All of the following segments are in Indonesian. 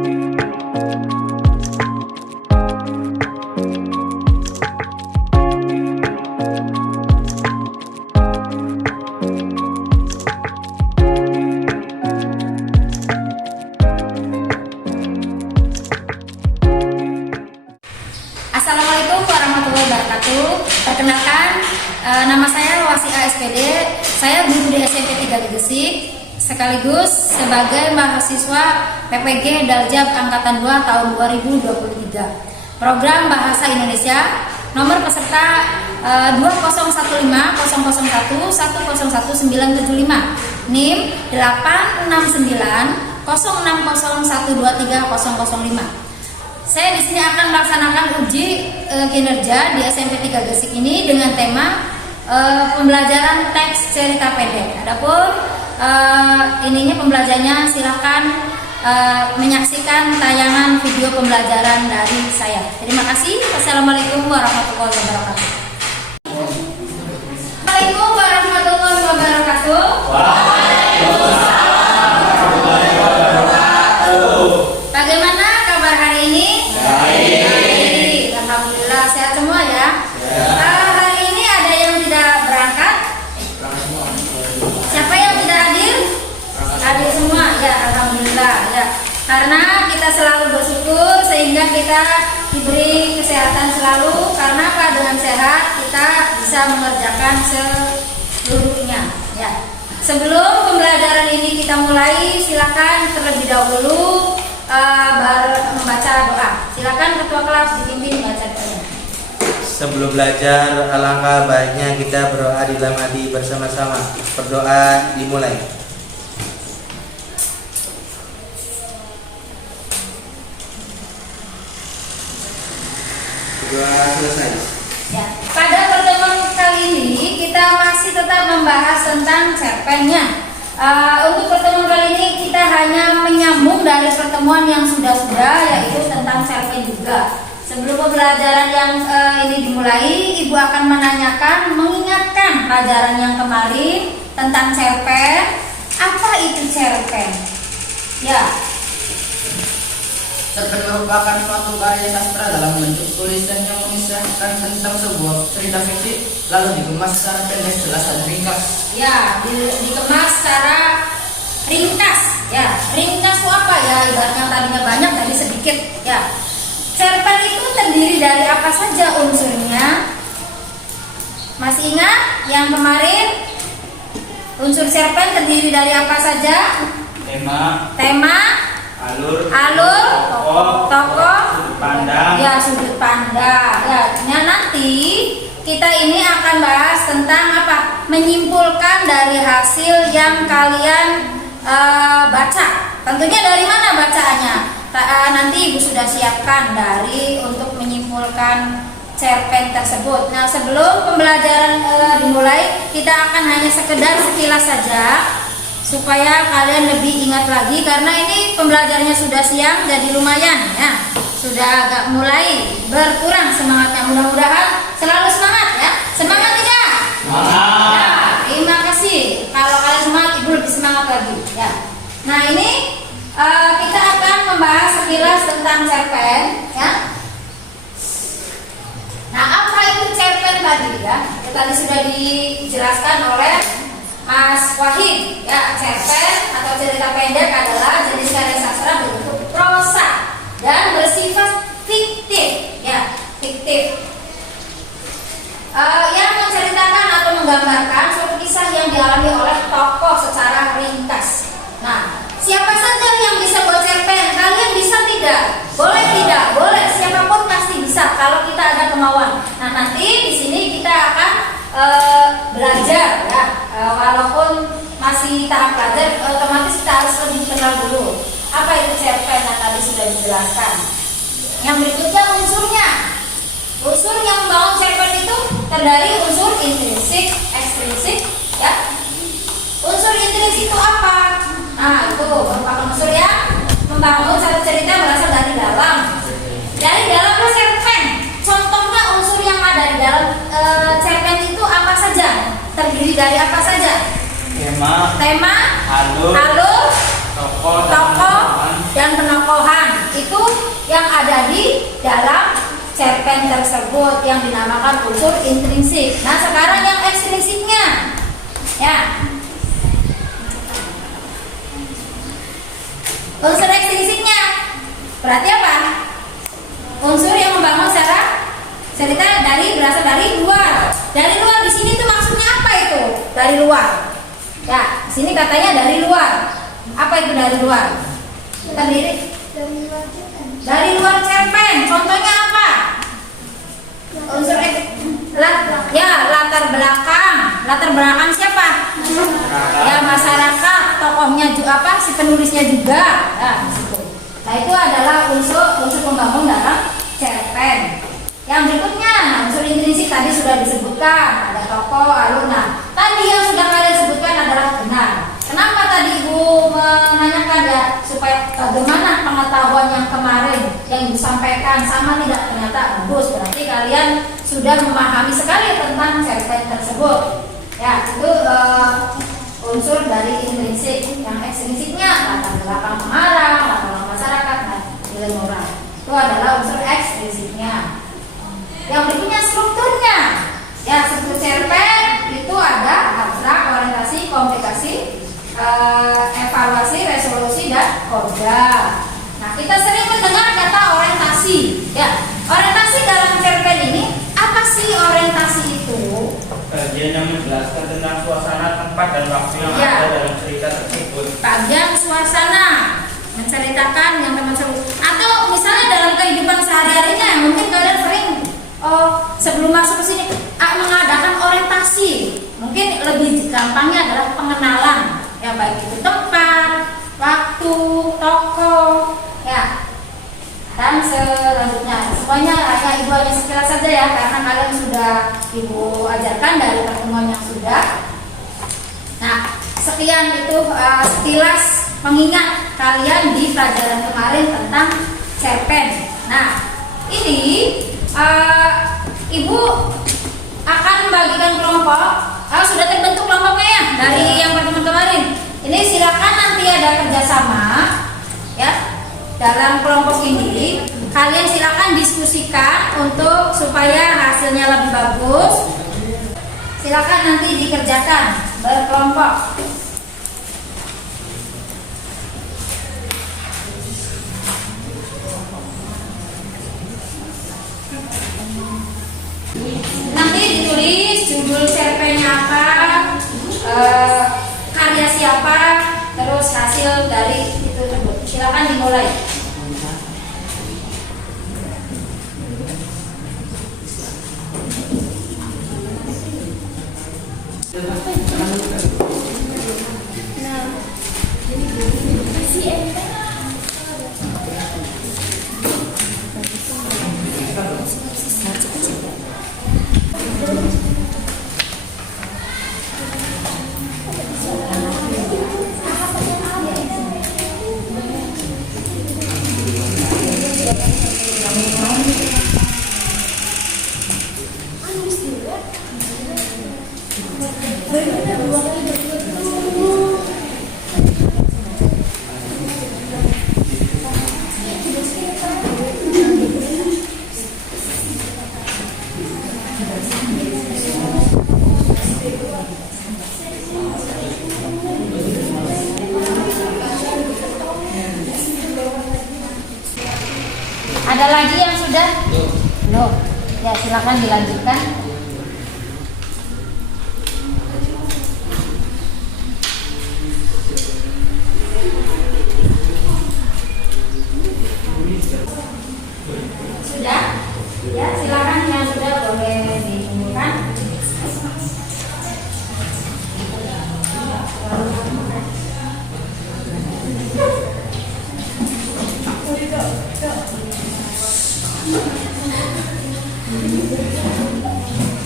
Assalamualaikum warahmatullahi wabarakatuh. Perkenalkan, nama saya Wasi ASPD. Saya guru di SMP 3 Gegesik, sekaligus sebagai mahasiswa PPG Daljab Angkatan 2 tahun 2023. Program Bahasa Indonesia, nomor peserta 2015001101975, NIM 8690601230005. Saya di sini akan melaksanakan uji kinerja di SMP 3 Gegesik ini dengan tema pembelajaran teks cerita pendek. Adapun ininya pembelajarannya silahkan menyaksikan tayangan video pembelajaran dari saya. Terima kasih. Wassalamualaikum warahmatullahi wabarakatuh. Assalamualaikum warahmatullahi wabarakatuh. Bagaimana kabar hari ini? Baik. Alhamdulillah sehat semua ya. Hari ini ada yang tidak berangkat? Siapa yang tidak hadir? Hadir semua ya, alhamdulillah ya. Karena kita selalu bersyukur sehingga kita diberi kesehatan selalu. Karena apa? Dengan sehat kita bisa mengerjakan seluruhnya ya. Sebelum pembelajaran ini kita mulai, silakan terlebih dahulu membaca doa. Silakan ketua kelas dipimpin baca doa. Sebelum belajar, alangkah baiknya kita berdoa di dalam hati bersama-sama. Berdoa dimulai. Doa selesai. Ya, pada pertemuan kali ini kita masih tetap membahas tentang cerpennya. Untuk pertemuan kali ini kita hanya menyambung dari pertemuan yang sudah-sudah, yaitu tentang cerpen juga. Sebelum pembelajaran yang ini dimulai, Ibu akan mengingatkan pelajaran yang kemarin tentang cerpen. Apa itu cerpen? Ya. Cerpen merupakan suatu karya sastra dalam bentuk tulisan yang mengisahkan tentang sebuah cerita fiksi, lalu dikemas secara pendek, jelas dan ringkas. Ya, dikemas secara ringkas. Ya, ringkas itu apa ya? Ibaratnya tadinya banyak jadi sedikit. Ya, cerpen itu terdiri dari apa saja unsurnya? Masih ingat yang kemarin? Unsur cerpen terdiri dari apa saja? Tema, alur, tokoh, sudut pandang. Ya, sudut pandang. Ya, nanti kita ini akan bahas tentang apa? Menyimpulkan dari hasil yang kalian baca. Tentunya dari mana bacaannya? Nanti Ibu sudah siapkan untuk menyimpulkan cerpen tersebut. Nah, sebelum pembelajaran dimulai, kita akan hanya sekedar sekilas saja supaya kalian lebih ingat lagi, karena ini pembelajarannya sudah siang jadi lumayan ya. Sudah agak mulai berkurang semangatnya. Mudah-mudahan selalu semangat ya. Semangat tidak? Semangat. Ya, terima kasih. Kalau kalian semangat, Ibu lebih semangat lagi ya. Nah, ini kita akan membahas sekilas tentang cerpen ya. Nah, apa itu cerpen tadi ya? Tadi sudah dijelaskan oleh Mas Wahid ya. Cerpen atau cerita pendek adalah jenis karya sastra berbentuk prosa dan bersifat fiktif ya, fiktif. Yang menceritakan atau menggambarkan suatu kisah yang dialami oleh tokoh secara ringkas. Nah, siapa saja yang bisa buat cerpen? Kalian bisa tidak? Boleh tidak? Boleh. Siapapun pasti bisa kalau kita ada kemauan. Nah, nanti di sini kita akan belajar ya. Walaupun masih tahap belajar, otomatis kita harus lebih kenal dulu. Apa itu cerpen? Nah, tadi sudah dijelaskan. Yang berikutnya unsurnya. Unsur yang membangun cerpen itu terdiri unsur intrinsik, ekstrinsik ya. Unsur intrinsik itu apa? Nah, itu merupakan unsur yang membangun satu cerita berasal dari dalam. Dari dalam cerpen. Contohnya unsur yang ada di dalam cerpen itu apa saja? Terdiri dari apa saja? Tema, alur, tokoh, dan penokohan. yang ada di dalam cerpen tersebut yang dinamakan unsur intrinsik. Nah, sekarang yang ekstrinsiknya. Ya. Unsur ekstrinsiknya berarti apa? Unsur yang membangun secara cerita berasal dari luar. Dari luar di sini tuh maksudnya apa itu? Dari luar. Ya, di sini katanya dari luar. Apa itu dari luar? Terdiri dari luar cerpen. Contohnya apa? Unsur latar belakang. Latar belakang siapa? Ya, masyarakat, tokohnya juga apa? Si penulisnya juga. Nah, nah itu adalah unsur pembangun dalam cerpen. Yang berikutnya, unsur intrinsik tadi sudah disebutkan, ada tokoh, alur. Nah, tadi yang sudah kalian sebutkan adalah benar. Kenapa tadi Ibu menanyakan ya supaya bagaimana pengetahuan yang kemarin yang disampaikan sama tidak, ternyata bagus. Berarti kalian sudah memahami sekali tentang cerpen tersebut. Ya, itu unsur dari intrinsik. Yang ekstrinsiknya latar belakang pengarang, latar belakang masyarakat, dan nilai moral. Itu adalah unsur ekstrinsiknya. Yang berikutnya strukturnya. Ya, struktur cerpen itu ada abstrak, orientasi, komplikasi, evaluasi, resolusi, dan koda. Nah, kita sering mendengar kata orientasi. Ya, orientasi dalam cerpen ini apa sih orientasi itu? Bagian yang menjelaskan tentang suasana, tempat, dan waktu yang ada dalam cerita tersebut. Bagian suasana menceritakan yang teman sebut. Atau misalnya dalam kehidupan sehari-harinya, mungkin kalian sering sebelum masuk ke sini mengadakan orientasi. Mungkin lebih gampangnya adalah pengenalan. Ya, baik itu tempat, waktu, tokoh, ya, dan selanjutnya. Semuanya hanya Ibu hanya sekilas saja ya, karena kalian sudah Ibu ajarkan dari pertemuan yang sudah. Nah, sekian itu sekilas mengingat kalian di pelajaran kemarin tentang cerpen. Nah, ini Ibu akan membagikan kelompok. Sudah terbentuk kelompoknya ya dari yang pertemuan kemarin. Ini silakan nanti ada kerjasama ya dalam kelompok ini. Kalian silakan diskusikan untuk supaya hasilnya lebih bagus. Silakan nanti dikerjakan berkelompok. Nanti ditulis judul cerpennya apa, karya siapa, terus hasil dari itu tersebut. Silakan dimulai. Ada lagi yang sudah? Belum. Ya, silakan dilanjutkan. Sudah? Ya, silakan yang sudah boleh dikumpulkan.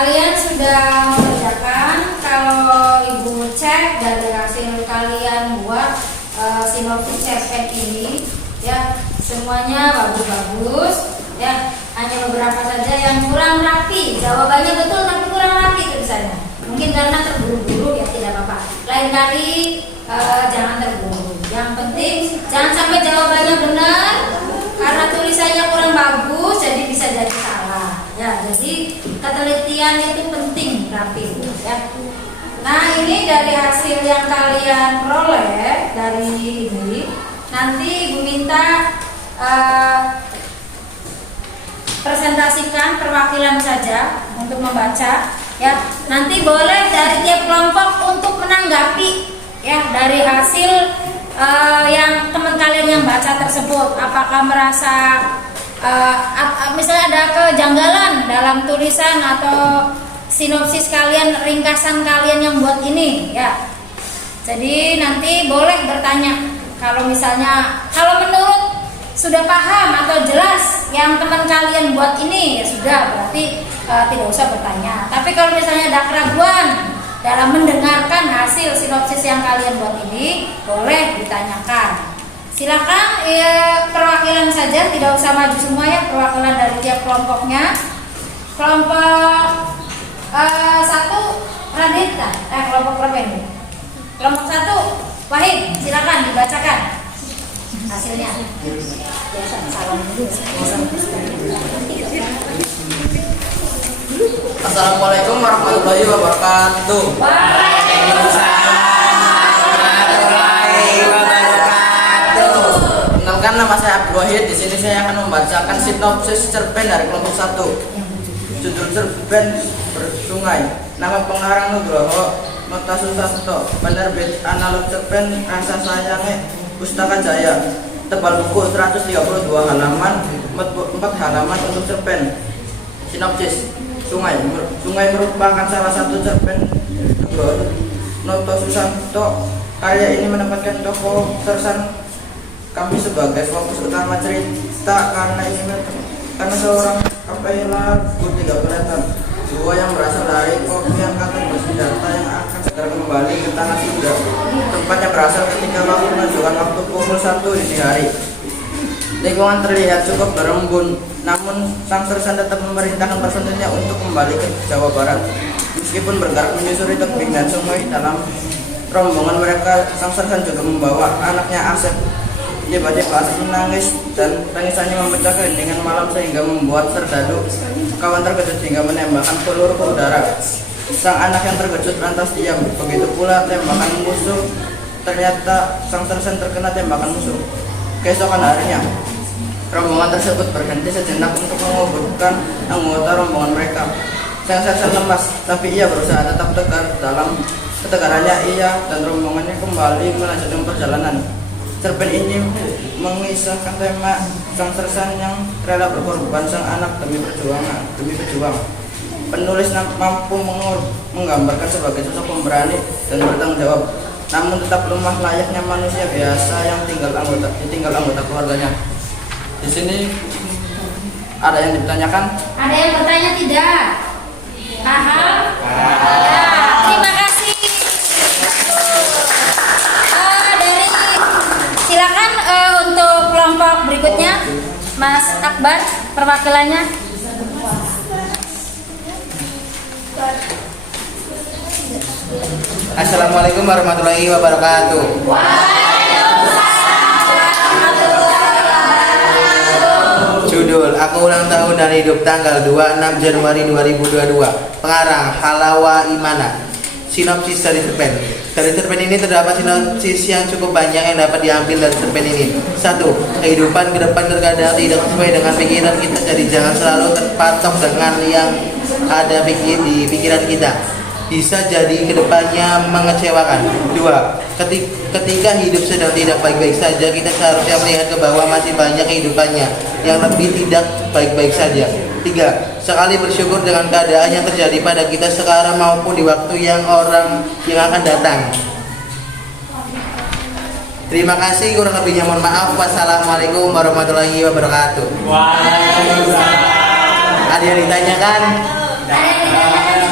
kalian sudah mengerjakan. Kalau ibu cek dari hasil kalian buat sinopsis cerpen ini, ya semuanya bagus-bagus. Ya, hanya beberapa saja yang kurang rapi. Jawabannya betul tapi kurang rapi tulisannya. Mungkin karena terburu-buru, ya tidak apa-apa. Lain kali jangan terburu. Yang penting jangan sampai jawabannya benar karena tulisannya kurang bagus, jadi bisa jadi salah. Ya, jadi ketelitian itu penting, rapi. Ya. Nah, ini dari hasil yang kalian peroleh dari ini. Nanti Ibu minta presentasikan perwakilan saja untuk membaca, ya. Nanti boleh dari tiap kelompok untuk menanggapi, ya, dari hasil yang teman kalian yang baca tersebut. Apakah merasa misalnya ada kejanggalan dalam tulisan atau sinopsis kalian, ringkasan kalian yang buat ini, ya. Jadi nanti boleh bertanya. Kalau misalnya menurut sudah paham atau jelas yang teman kalian buat ini, ya sudah, berarti tidak usah bertanya. Tapi kalau misalnya ada keraguan dalam mendengarkan hasil sinopsis yang kalian buat ini, boleh ditanyakan. Silakan, perwakilan saja, tidak usah maju semua, ya, perwakilan dari tiap kelompoknya. Kelompok 1 Radita, kelompok berapa ini? Kelompok 1 Wahid, silakan dibacakan hasilnya. Biasa salam dulu. Assalamualaikum warahmatullahi wabarakatuh. Kenalkan, nama saya Abdul Wahid. Di sini saya akan membacakan sinopsis cerpen dari kelompok 1. Judul cerpen Bersungai. Nama pengarang Nugroho Nota Susanto. Penerbit Analog Cerpen Rasa Sayangnya Pustaka Jaya. Tebal buku 132 halaman, 4 halaman untuk cerpen. Sinopsis. Sungai merupakan salah satu cerpen Nugroho Noto Susanto. Karya ini menempatkan tokoh Tersan kami sebagai fokus utama cerita karena seorang kapela tidak kelihatan, dua yang berasal dari kopi angkatan bersenjata yang akan segera kembali ke tanah Sunda. Tempatnya berasal ketika waktu menunjukkan waktu pukul 1 dini hari. Lingkungan terlihat cukup berembun, namun sang Sersan tetap memerintahkan personilnya untuk kembali ke Jawa Barat. Meskipun bergerak menyusuri tebing dan sungai, dalam rombongan mereka sang Sersan juga membawa anaknya Asep. Tiba-tiba Asep menangis dan tangisannya memecah keheningan malam sehingga membuat Serdadu kawan terkejut hingga menembakkan peluru ke udara. Sang anak yang terkejut lantas diam, begitu pula tembakan musuh. Ternyata sang Sersan terkena tembakan musuh. Keesokan harinya, rombongan tersebut berhenti sejenak untuk menguburkan anggota rombongan mereka. Sang Sersan lemas, tapi ia berusaha tetap tegar. Dalam ketegarannya ia dan rombongannya kembali melanjutkan perjalanan. Cerpen ini mengisahkan tema sang Sersan yang rela berkorban sang anak demi berjuang. Penulis mampu menggambarkan sebagai sosok pemberani dan bertanggung jawab, namun tetap lemah layaknya manusia biasa yang ditinggal anggota keluarganya. Di sini ada yang ditanyakan? Ada yang bertanya tidak? Paham? Ya, terima kasih. Silakan untuk kelompok berikutnya, Mas Akbar, perwakilannya. Assalamualaikum warahmatullahi wabarakatuh. Judul Aku Ulang Tahun dan Hidup tanggal 26 Januari 2022. Pengarang Halawa Imana. Sinopsis dari cerpen. Dari cerpen ini terdapat sinopsis yang cukup banyak yang dapat diambil dari cerpen ini. 1. Kehidupan ke depan terkadang tidak sesuai dengan pikiran kita, jadi jangan selalu terpatok dengan yang ada di pikiran kita. Bisa jadi kedepannya mengecewakan. 2. Ketika hidup sedang tidak baik-baik saja, kita seharusnya melihat ke bawah masih banyak kehidupannya yang lebih tidak baik-baik saja. 3. Sekali bersyukur dengan keadaan yang terjadi pada kita sekarang maupun di waktu yang akan datang. Terima kasih, kurang lebihnya mohon maaf. Wassalamualaikum warahmatullahi wabarakatuh. Waalaikumsalam. Ada yang ditanyakan? Ada yang ditanyakan?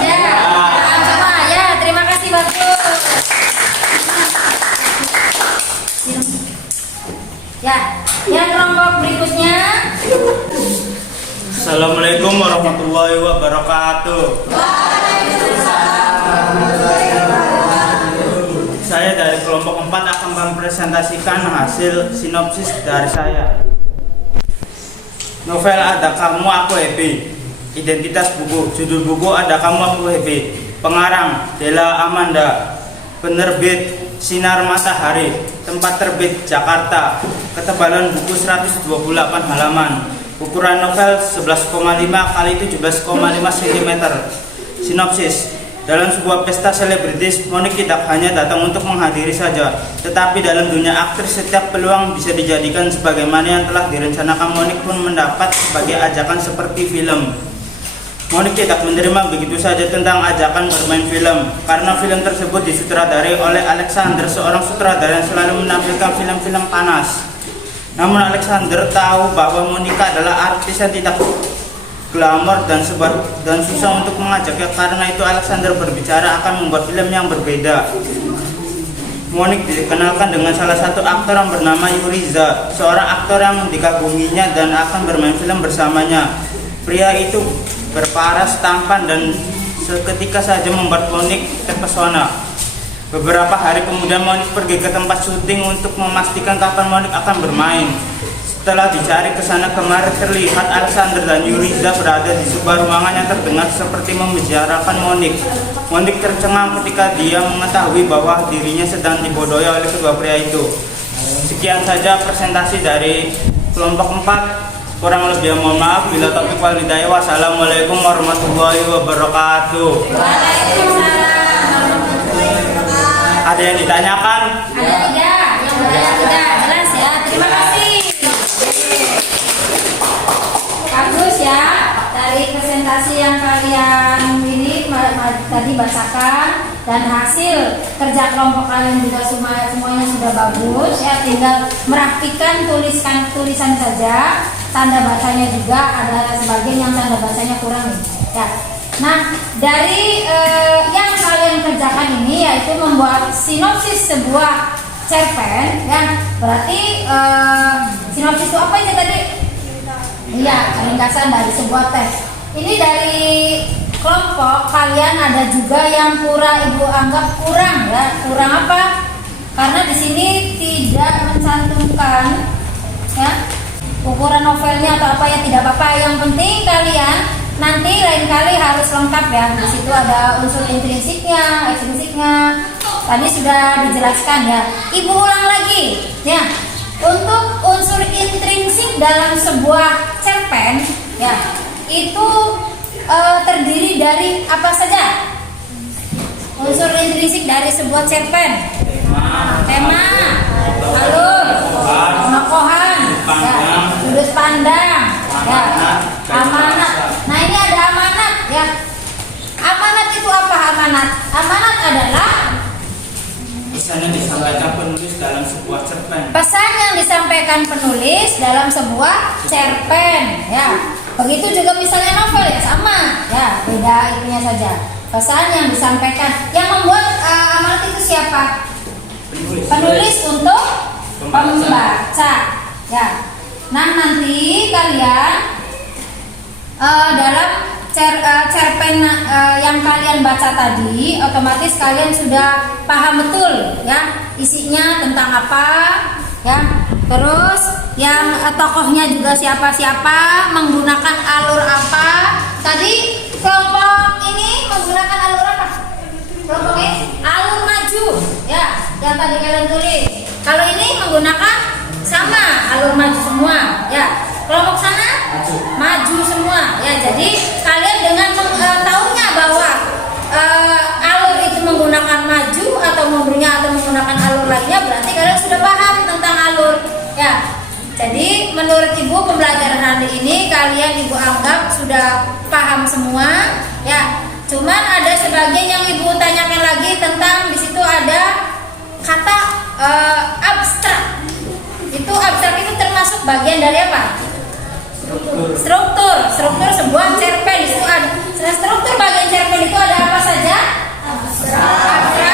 kasih, bagus. Ya, yang kelompok berikutnya. Assalamualaikum warahmatullahi wabarakatuh. Saya dari kelompok 4 akan mempresentasikan hasil sinopsis dari saya. Novel Ada Kamu Aku Happy. Identitas buku. Judul buku Ada Kamu Aku Happy. Pengarang Della Amanda. Penerbit Sinar Matahari. Tempat terbit Jakarta. Ketebalan buku 128 halaman. Ukuran novel 11,5 kali 17,5 cm. Sinopsis. Dalam sebuah pesta selebritis, Monique tidak hanya datang untuk menghadiri saja, tetapi dalam dunia aktris setiap peluang bisa dijadikan sebagaimana yang telah direncanakan. Monique pun mendapat sebagai ajakan seperti film. Monique tidak menerima begitu saja tentang ajakan bermain film, karena film tersebut disutradarai oleh Alexander, seorang sutradara yang selalu menampilkan film-film panas. Namun Alexander tahu bahwa Monica adalah artis yang tidak glamor dan susah untuk mengajaknya. Karena itu Alexander berbicara akan membuat film yang berbeda. Monique dikenalkan dengan salah satu aktor yang bernama Yuriza, seorang aktor yang dikaguminya dan akan bermain film bersamanya. Pria itu berparas, tampan, dan seketika saja membuat Monique terpesona. Beberapa hari kemudian Monique pergi ke tempat syuting untuk memastikan kapan Monique akan bermain. Setelah dicari ke sana kemari, terlihat Alexander dan Yuriza berada di sebuah ruangan yang terdengar seperti membicarakan Monique. Monique tercengang ketika dia mengetahui bahwa dirinya sedang dibodohi oleh kedua pria itu. Sekian saja presentasi dari kelompok 4. Kurang lebih mohon maaf. Bila taufiq wal hidayah. Wassalamualaikum warahmatullahi wabarakatuh. Ada yang ditanyakan? Ada tidak? Yang bertanya tidak? Jelas ya. Terima kasih. Bagus ya, dari presentasi yang kalian ini tadi bacakan dan hasil kerja kelompok kalian juga semuanya sudah bagus ya. Tinggal merapikan tulisan saja, tanda bacanya juga ada sebagian yang tanda bacanya kurang ya. Nah, dari yang kalian kerjakan ini yaitu membuat sinopsis sebuah cerpen ya. Berarti sinopsis itu apa itu tadi? Iya, ringkasan dari sebuah teks. Ini dari kelompok kalian ada juga yang ibu anggap kurang ya. Kurang apa? Karena di sini tidak mencantumkan ya ukuran novelnya atau apa ya, tidak apa-apa. Yang penting kalian nanti lain kali harus lengkap ya. Di situ ada unsur intrinsiknya, ekstrinsiknya. Tadi sudah dijelaskan ya. Ibu ulang lagi ya. Untuk unsur intrinsik dalam sebuah cerpen ya, itu terdiri dari apa saja? Unsur intrinsik dari sebuah cerpen. Tema, alur, tokohan, ya, sudut pandang, ya, amanat. Nah, ini ada amanat ya. Amanat itu apa amanat? Amanat adalah Pesan yang disampaikan penulis dalam sebuah cerpen. Pesan yang disampaikan penulis dalam sebuah cerpen ya. Begitu juga misalnya novel ya, sama ya, beda itunya saja. Pesan yang disampaikan. Yang membuat amanat itu siapa? Penulis untuk pembaca ya. Nah, nanti kalian dalam cerpen yang kalian baca tadi, otomatis kalian sudah paham betul ya isinya tentang apa ya. Terus yang tokohnya juga siapa-siapa, menggunakan alur apa. Tadi kelompok ini menggunakan alur apa? Kelompok ini alur maju ya, yang tadi kalian tulis. Kalau ini menggunakan sama alur maju semua ya. Kelompok sana maju semua ya. Jadi kalian dengan tahunya bahwa alur itu menggunakan maju atau mundurnya atau menggunakan alur lainnya, berarti kalian sudah paham tentang alur ya. Jadi menurut ibu pembelajaran hari ini kalian ibu anggap sudah paham semua ya. Cuman ada sebagian yang ibu tanyakan lagi tentang di situ ada kata abstrak. Itu abstrak itu termasuk bagian dari apa? Struktur sebuah cerpen. Itu ada struktur bagian cerpen itu ada apa saja? Abstrak,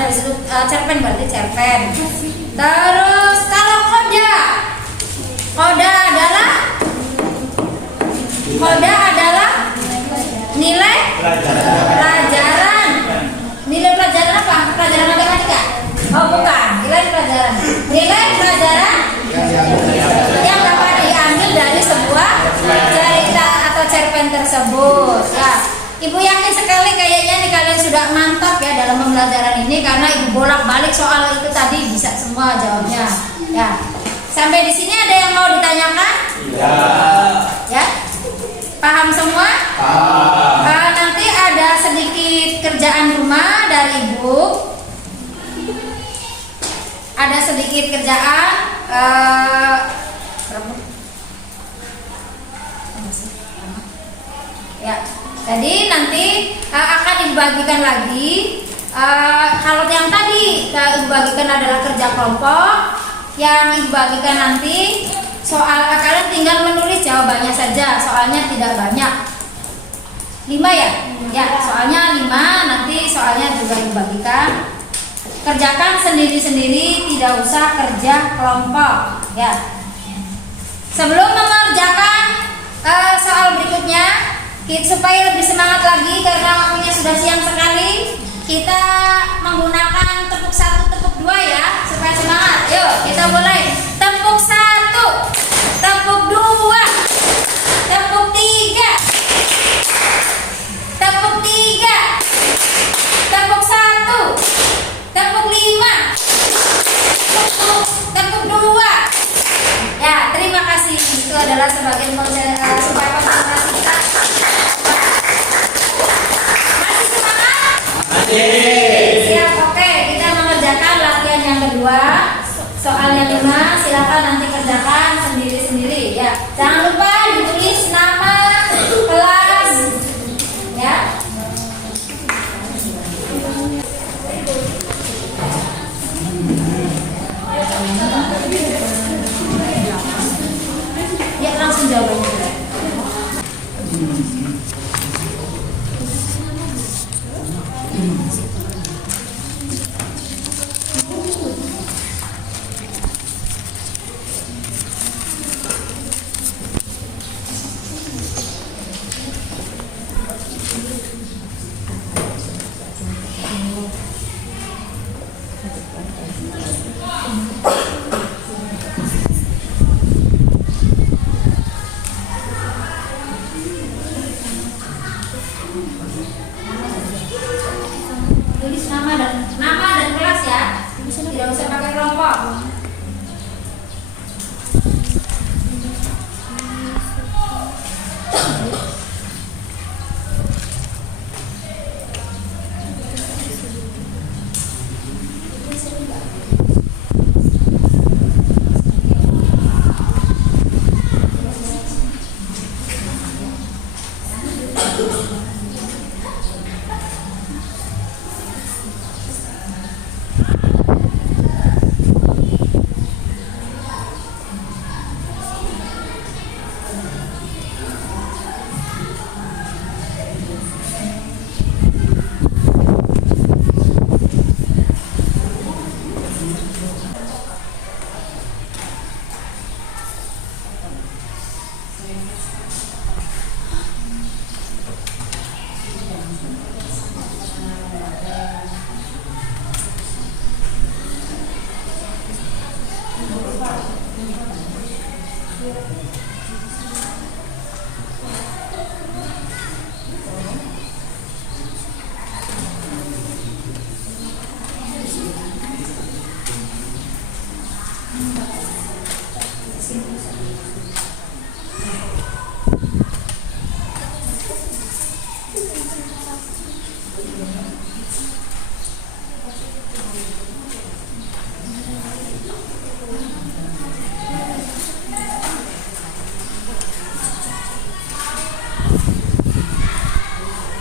dari situ cerpen berarti cerpen. Terus kalau koda adalah nilai pelajaran. Nilai pelajaran apa? Pelajaran matematika? Oh bukan, nilai pelajaran yang dapat diambil dari sebuah cerita atau cerpen tersebut. Ya, Ibu yakin sekali kayaknya nih kalian sudah mantap ya dalam pembelajaran ini karena Ibu bolak-balik soal itu tadi bisa semua jawabnya. Ya, sampai di sini ada yang mau ditanyakan? Iya. Ya, paham semua? Paham. Nanti ada sedikit kerjaan rumah dari Ibu. Ada sedikit kerjaan. Berapa? Ya, jadi nanti akan dibagikan lagi. Kalau yang tadi dibagikan adalah kerja kelompok, yang dibagikan nanti soal kalian tinggal menulis jawabannya saja, soalnya tidak banyak. 5 ya? Ya, soalnya 5, nanti soalnya juga dibagikan. Kerjakan sendiri-sendiri, tidak usah kerja kelompok ya. Sebelum mengerjakan soal berikutnya, supaya lebih semangat lagi karena waktunya sudah siang sekali, kita menggunakan tepuk 1, tepuk 2 ya, supaya semangat. Yuk, kita mulai. Tepuk 1, tepuk 2, tepuk 3, tepuk 3, tepuk 1, tepuk 5, tepuk 2. Ya, terima kasih. Itu adalah sebagian supaya konsentrasi kita. Masih semangat? Masih. Siap, oke. Kita mengerjakan latihan yang kedua. Soal yang 5, silakan nanti kerjakan sendiri-sendiri ya. Jangan lupa ditulis nama kelas ya. Ya, langsung jawabannya. Tulis nama dan kelas ya. Tidak usah pakai kelompok.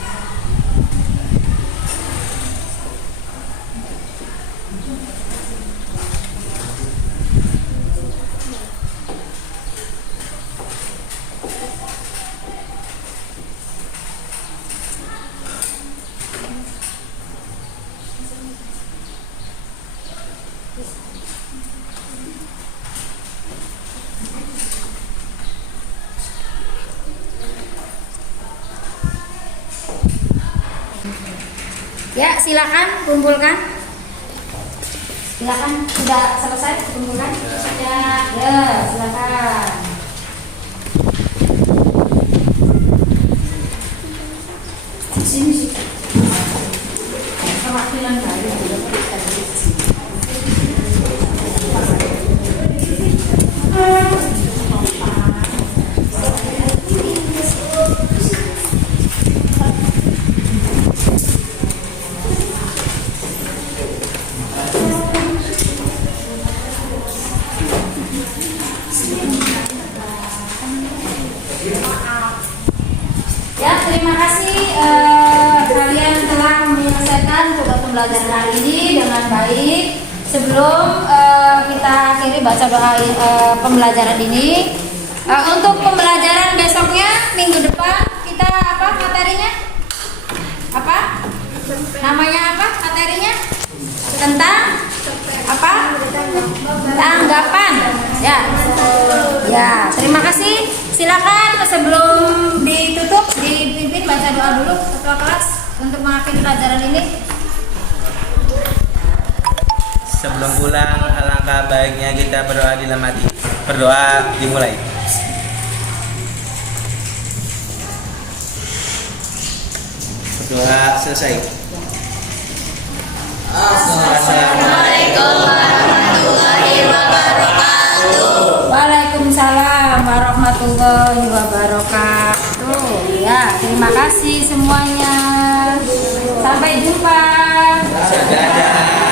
Ya, silakan kumpulkan. Silakan, sudah selesai kumpulkan? Sudah. Ya, silakan. Sini sih. Perwakilan dari ya, terima kasih kalian telah menyelesaikan tugas pembelajaran hari ini dengan baik. Sebelum kita akhiri baca doa pembelajaran ini, untuk pembelajaran besoknya minggu depan kita apa materinya? Apa? Namanya apa materinya? Tentang apa? Tanggapan. Ya. Ya, terima kasih. Silakan sebelum ditutup dipimpin baca doa dulu ketua kelas untuk mengakhiri pelajaran ini. Sebelum pulang, alangkah baiknya kita berdoa di dalam hati. Berdoa dimulai. Berdoa selesai. Assalamualaikum warahmatullahi wabarakatuh. Waalaikumsalam warahmatullahi wabarakatuh. Ya, terima kasih semuanya. Sampai jumpa. Dadah.